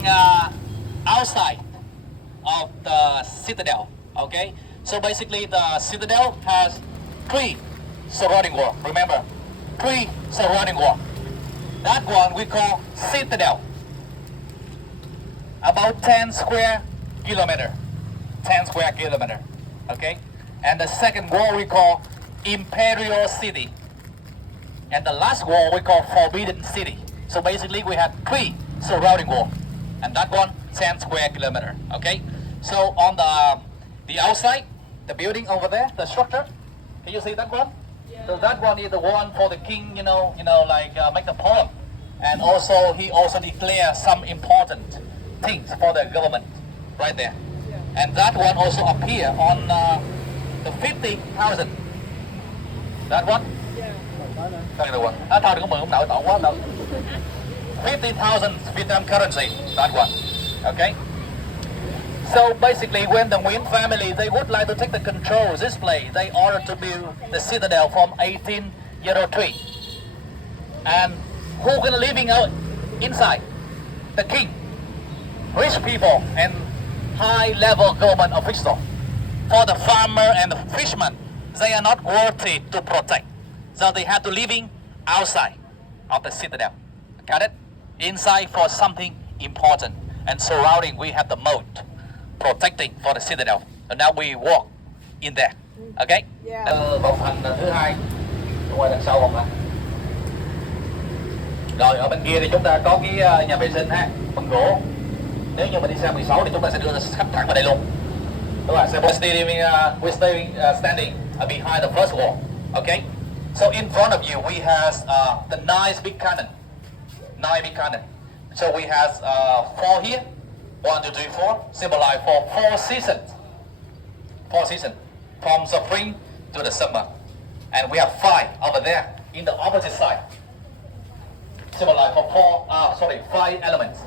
living outside of the citadel. Okay, so basically the citadel has 3 surrounding wall. Remember, 3 surrounding wall. That one we call citadel. About 10 square kilometer. 10 square kilometer. Okay, and the second wall we call imperial city. And the last wall we call forbidden city. So basically we have 3 surrounding wall, and that one 10 square kilometer. Okay, so on the outside, the building over there, the structure, can you see that one? Yeah. So that one is the one for the king, like make the poem, and also he also declare some important things for the government right there. Yeah. And that one also appear on the 50,000. That one? Yeah. Cái one. Thôi đừng có mượn ông nội tội quá đâu. 50,000 Vietnam currency. That one. Okay. So basically, when the Nguyen family they would like to take the control of this place, they ordered to build the citadel from 1803. And who gonna living out inside? The king, rich people, and high-level government officials. For the farmer and the fishermen, they are not worthy to protect, so they have to living outside of the citadel. Got it? Inside for something important, and surrounding we have the moat protecting for the citadel. And now we walk in there. Okay? Yeah. Vòng thành thứ hai, ngoài đằng sau vòng này. Rồi ở bên kia thì chúng ta có cái nhà vệ sinh ha, bằng gỗ. Nếu như mình đi xe 16 thì chúng ta sẽ đưa khách thẳng vào đây luôn. Đúng rồi, so we're standing behind the first wall. Okay? So in front of you we have the 9 big cannon. 9 big cannon. So we have 4 here. 1, 2, 3, 4. Symbolize for 4 seasons. 4 seasons. From spring to the summer. And we have 5 over there in the opposite side. Symbolize for 5 elements.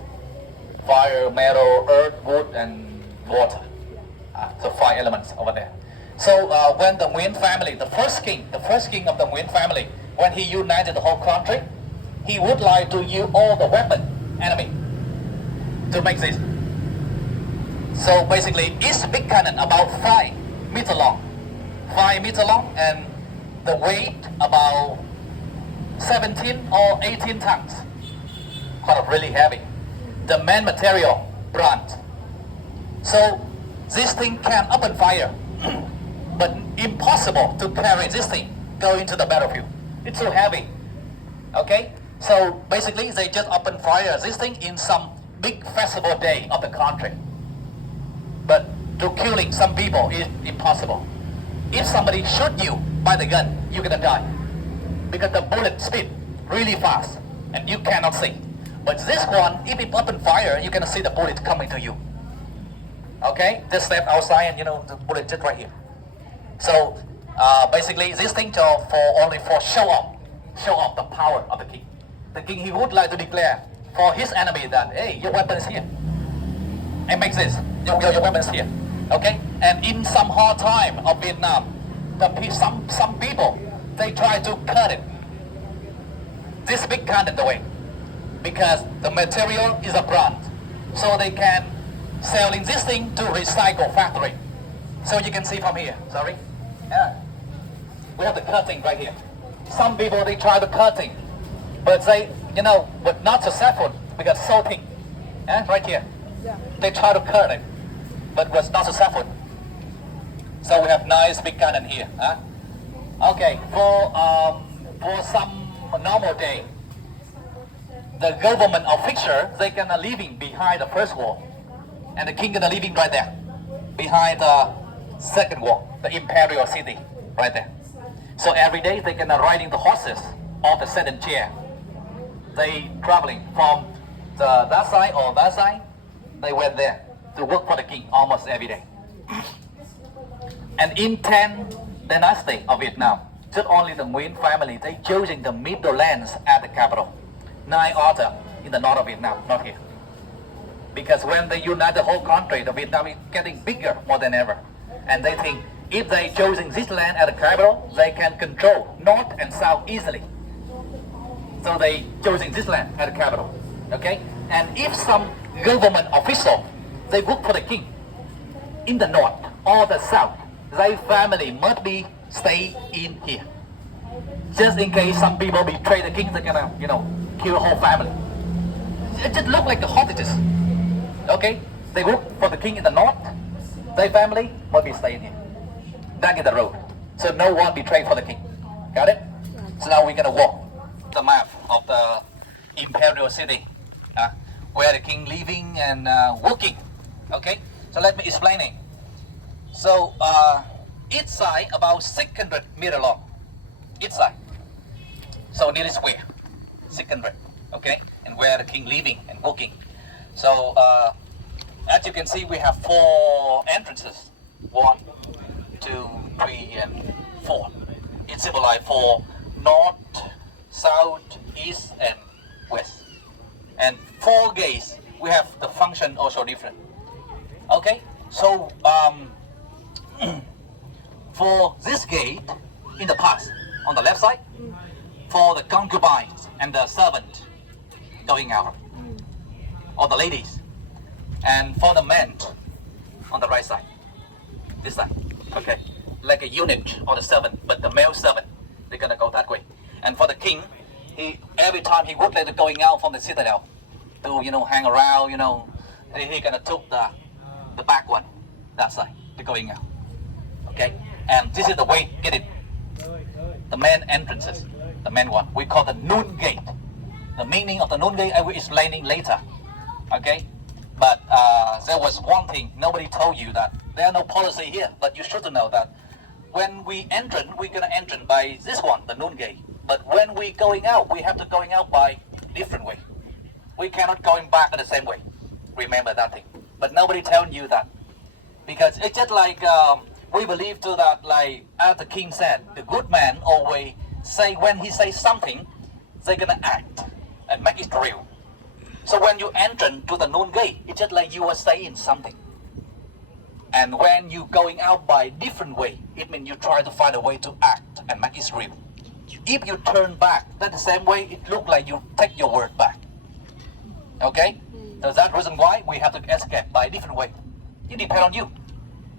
Fire, metal, earth, wood, and water. So 5 elements over there. So when the Nguyen family, the first king of the Nguyen family, when he united the whole country, he would like to use all the weapon enemy to make this. So basically, each big cannon about 5 meters long, 5 meters long, and the weight about 17 or 18 tons. Kind of really heavy. The main material, bronze. So this thing can open fire, but impossible to carry this thing go into the battlefield. It's so heavy. Okay? So basically they just open fire this thing in some big festival day of the country. But to killing some people is impossible. If somebody shoot you by the gun, you're gonna die. Because the bullet speed really fast and you cannot see. But this one, if it open fire, you can see the bullet coming to you. Okay, just step outside and the bullet just right here. So basically this thing only for show off the power of the king. The king, he would like to declare for his enemy that, hey, your weapon is here. And make this, your weapon is here. Okay, and in some hard time of Vietnam, some people, they try to cut it. This big cannon away. Because the material is a bronze. So they can selling this thing to recycle factory. So you can see from here, sorry. Yeah. We have the cutting right here. Some people, they try to cutting, but they, but not successful because so thin. Yeah, right here. Yeah. They try to cut it, but was not successful. So we have nice big cannon here. Huh? Okay, for some normal day, the government official, they gonna living behind the first wall. And the king gonna living right there, behind the second wall, the imperial city, right there. So every day they gonna riding the horses or the sedan chair. They traveling from that side or that side. They went there to work for the king almost every day. And in 10 dynasty of Vietnam, just only the Nguyen family, they choosing the middle lands at the capital. 9 others in the north of Vietnam, not here. Because when they unite the whole country, the Vietnam is getting bigger more than ever. And they think if they choosing this land at the capital, they can control north and south easily. So they choosing this land at the capital. Okay? And if some government official, they work for the king. In the north or the south, their family must be stay in here. Just in case some people betray the king, they're gonna, kill the whole family. It just look like the hostages. Okay? They work for the king in the north. Their family must be staying here. Back in the road. So no one betray for the king. Got it? So now we're gonna walk the map of the imperial city, where the king living and working. Okay? So let me explain it. So each side about 600 meter long. Each side. So nearly square. 600. Okay? And where the king living and working. So as you can see, we have 4 entrances. 1, 2, 3, and 4. It symbolizes 4 north, south, east, and west. And 4 gates, we have the function also different. Okay? So for this gate, in the past, on the left side, for the concubines and the servant going out, or the ladies, and for the men on the right side, this side, okay, like a eunuch or the servant, but the male servant, they're gonna go that way. And for the king, he every time he would like going out from the citadel to hang around, he gonna took the back one, that side, to going out. Okay, and this is the way, get it? The main entrances, the main one, we call the noon gate. The meaning of the noon gate I will explain later. Okay, but there was one thing nobody told you, that there are no policy here, but you should know that when we enter, we're gonna enter by this one, the noon gate. But when we going out, we have to going out by different way. We cannot going back in the same way. Remember that thing. But nobody telling you that, because it's just like we believe too that, like as the king said, the good man always say when he says something, they're gonna act and make it real. So when you enter to the noon gate, it's just like you are saying something. And when you going out by different way, it means you try to find a way to act and make it real. If you turn back, that's the same way, it look like you take your word back. Okay? So that's reason why we have to escape by a different way. It depends on you.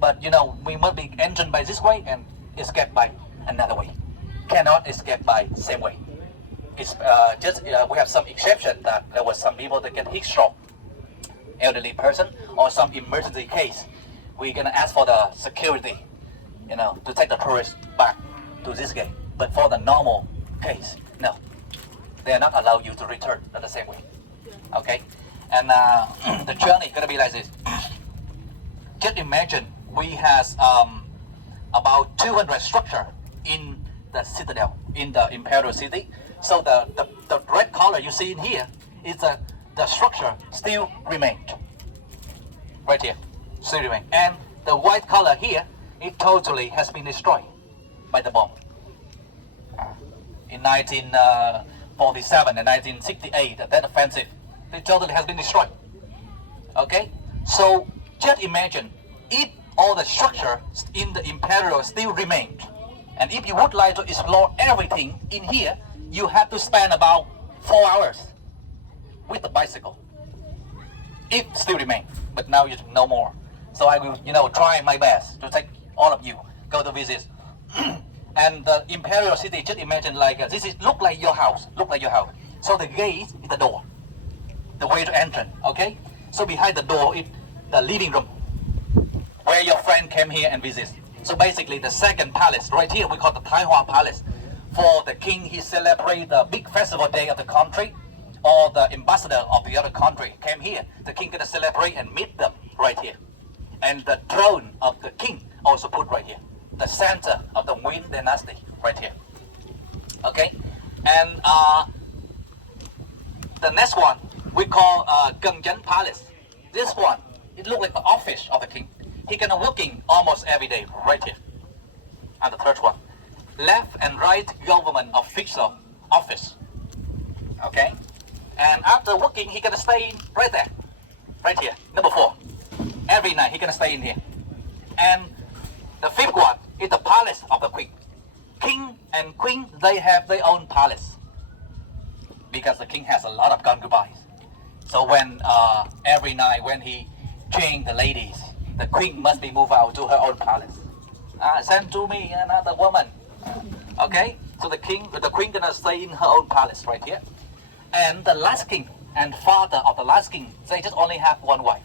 But we must be entered by this way and escape by another way. Cannot escape by the same way. It's we have some exception that there was some people that get heat stroke, elderly person, or some emergency case. We're gonna ask for the security, to take the tourists back to this gate. But for the normal case, no, they are not allowed you to return in the same way. Okay, and the journey gonna be like this. Just imagine we has about 200 structure in the citadel, in the imperial city. So the red color you see in here is the structure still remained. Right here, still remain. And the white color here, it totally has been destroyed by the bomb. In 1947 and 1968, that offensive, it totally has been destroyed. Okay? So just imagine if all the structure in the imperial still remained. And if you would like to explore everything in here, you have to spend about 4 hours with the bicycle. It still remains, but now you know more. So I will, try my best to take all of you, go to visit. And the imperial city, just imagine like this is look like your house, So the gate is the door, the way to enter, okay? So behind the door is the living room, where your friend came here and visit. So basically the second palace, right here we call the Taihua Palace. For the king, he celebrate the big festival day of the country, or the ambassador of the other country came here. The king gonna celebrate and meet them right here. And the throne of the king also put right here. The center of the Ming dynasty right here. Okay, and the next one we call Gengyan Palace. This one, it look like the office of the king. He gonna working almost every day right here. And the third one, left and right government official office. Okay, and after working, he gonna stay right there, right here, number 4. Every night he gonna stay in here. And the fifth one is the palace of the queen. King and queen, they have their own palace, because the king has a lot of concubines. So when every night when he trained the ladies, the queen must be moved out to her own palace. Send to me another woman. Okay, so the queen gonna stay in her own palace right here, and the last king and father of the last king, they just only have one wife,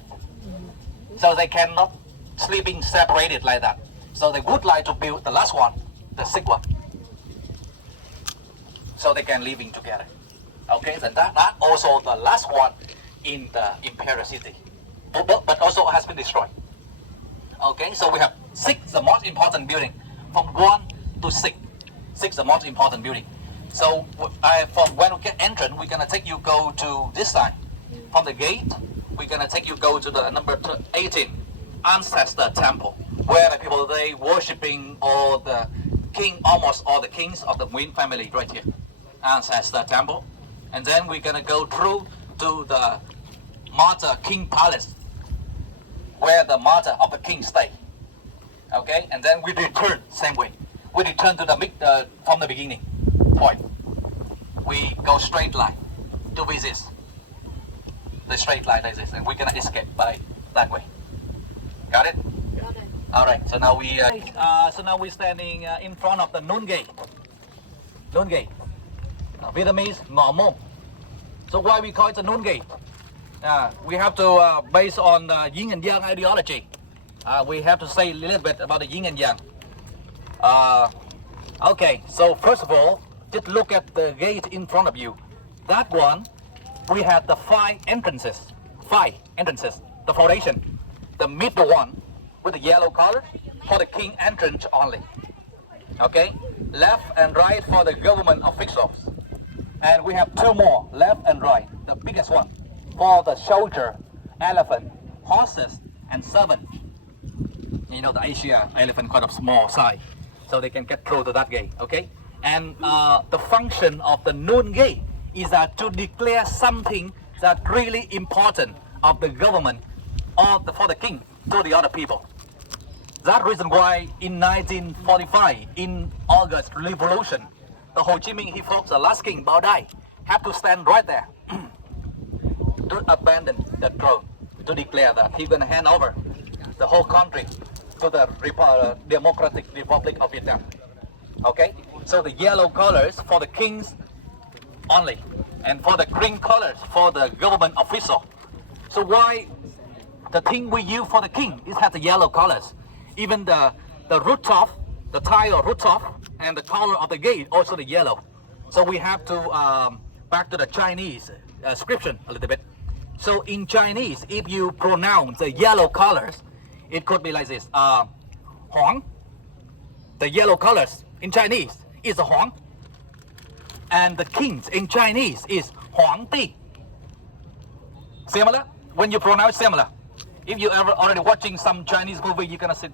so they cannot sleeping separated like that. So they would like to build the last one, the sixth one, so they can living together. Okay, then that also the last one in the imperial city, but also has been destroyed. Okay, so we have 6, the most important building, from 1 to 6. 6, the most important building. So from when we get entrance, we're gonna take you go to this side. From the gate, we're gonna take you go to the number 18, Ancestor Temple, where the people they worshiping all the king, almost all the kings of the Nguyen family right here. Ancestor Temple, and then we're gonna go through to the Martyr King Palace, where the martyr of the king stay. Okay, and then we return same way. We return to the from the beginning point. We go straight line to visit the straight line like this, and we're gonna escape by that way. Got it? Got it. All right. So now we're standing in front of the Noon Gate. Noon Gate. Vietnamese Ngõ Môn. So why we call it the Noon Gate? We have to, based on the yin and yang ideology, we have to say a little bit about the yin and yang. Okay, so first of all, just look at the gate in front of you. That one, we have the 5 entrances. 5 entrances. The foundation. The middle one with the yellow color for the king entrance only. Okay, left and right for the government officials. And we have 2 more, left and right. The biggest one for the soldier, elephant, horses, and servant. You know, the Asia elephant quite a small size, so they can get through to that gate. Okay, and the function of the Noon Gate is that to declare something that really important of the government or for the king to the other people. That reason why in 1945, in August Revolution, the Ho Chi Minh, he folks, the last king, Bao Dai, have to stand right there to abandon the throne, to declare that he's going to hand over the whole country to the Democratic Republic of Vietnam. Okay, so the yellow colors for the kings only, and for the green colors for the government official. So why the thing we use for the king is has the yellow colors? Even the rooftop, the tile rooftop, and the color of the gate also the yellow. So we have to back to the Chinese scripture a little bit. So in Chinese, if you pronounce the yellow colors, it could be like this: Huang. The yellow colors in Chinese is Huang, and the kings in Chinese is Huang Di. Similar when you pronounce similar. If you ever already watching some Chinese movie, you're gonna see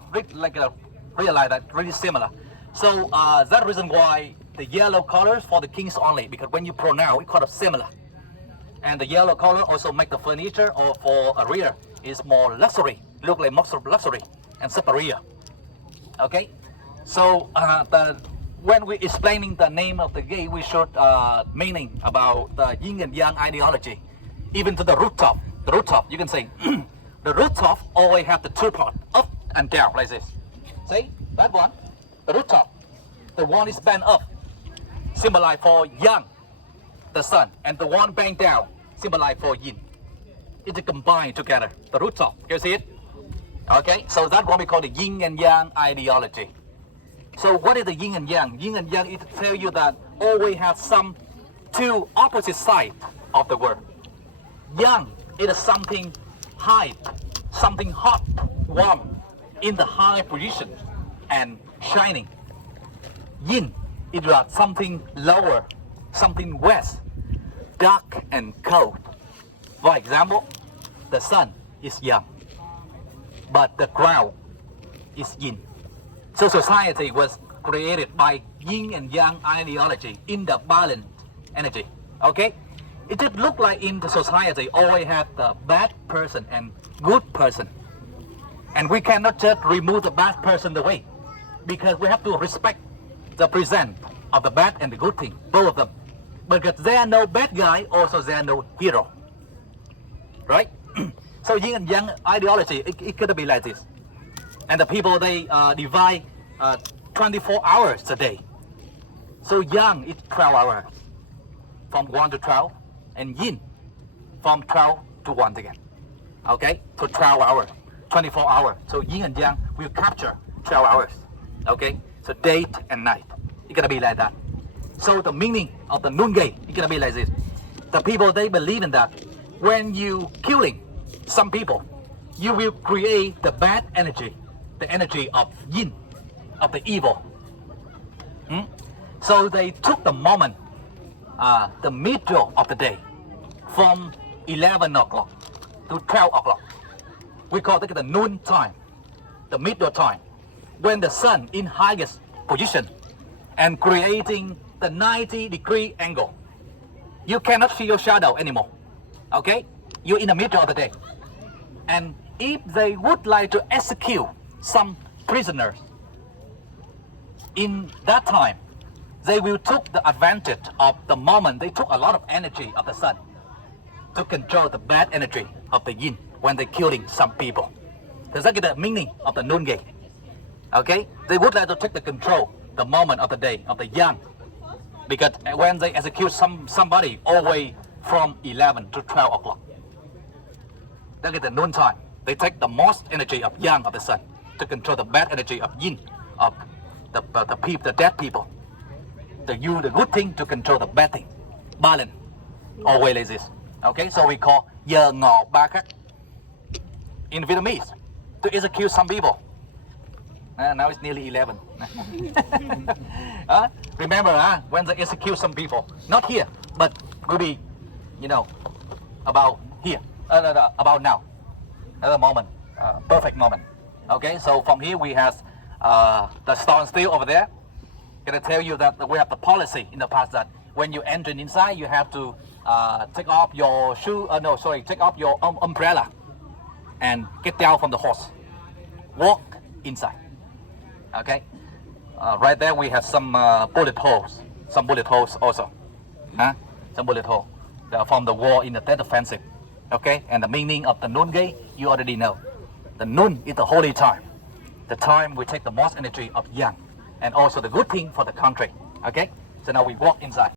realize that really similar. So that reason why the yellow colors for the kings only, because when you pronounce it kind of similar. And the yellow color also make the furniture or for a rear is more luxury, look like more luxury and superior. Okay, so when we explaining the name of the gate, we should meaning about the yin and yang ideology. Even to the rooftop, you can say the rooftop always have the 2 parts, up and down like this. See that one, the rooftop, the one is bent up, symbolize for yang, the sun, and the one bent down, symbolize for yin. It's combined together, the rooftop. You see it? Okay, so that's what we call the yin and yang ideology. So what is the yin and yang? Yin and yang is to tell you that always have some 2 opposite sides of the world. Yang is something high, something hot, warm, in the high position and shining. Yin is like something lower, something west, dark and cold. For example, the sun is yang, but the ground is yin. So society was created by yin and yang ideology in the balanced energy. Okay? It just look like in the society always have the bad person and good person. And we cannot just remove the bad person away, because we have to respect the present of the bad and the good thing, both of them. Because there are no bad guy, also there are no hero. right? So yin and yang ideology, it could be like this. And the people, they divide 24 hours a day. So yang is 12 hours, from 1 to 12, and yin from 12 to 1 again. Okay, so 12 hours, 24 hours. So yin and yang will capture 12 hours. Okay, so day and night. It's gonna be like that. So the meaning of the noon gay is gonna be like this. The people, they believe in that when you killing some people, you will create the bad energy, the energy of yin, of the evil. So they took the moment, the middle of the day, from 11 o'clock to 12 o'clock. We call it the noon time, the middle time, when the sun in highest position and creating the 90-degree angle. You cannot see your shadow anymore. Okay? You're in the middle of the day. And if they would like to execute some prisoners in that time, they will take the advantage of the moment. They took a lot of energy of the sun to control the bad energy of the yin when they're killing some people. That's like the meaning of the noon gay. Okay? They would like to take the control, the moment of the day, of the yang. Because when they execute somebody all the way from 11 to 12 o'clock, that is the noon time. They take the most energy of yang of the sun to control the bad energy of yin, of the people, the dead people. The good thing to control the bad thing. Balance. Always like this. Okay, so we call giờ ngọ ba khắc in Vietnamese to execute some people. Now it's nearly 11. Remember, when they execute some people, not here, but will be, about here, about now, at the moment, perfect moment. Okay, so from here we have the stone steel over there. Gonna tell you that we have the policy in the past that when you enter inside, you have to take off your shoe. Take off your umbrella and get down from the horse. Walk inside. Okay. Right there we have some bullet holes. Some bullet holes also. Some bullet hole from the war in the dead offensive. Okay. And the meaning of the noon gay, you already know. The noon is the holy time. The time we take the most energy of yang. And also the good thing for the country. Okay? So now we walk inside.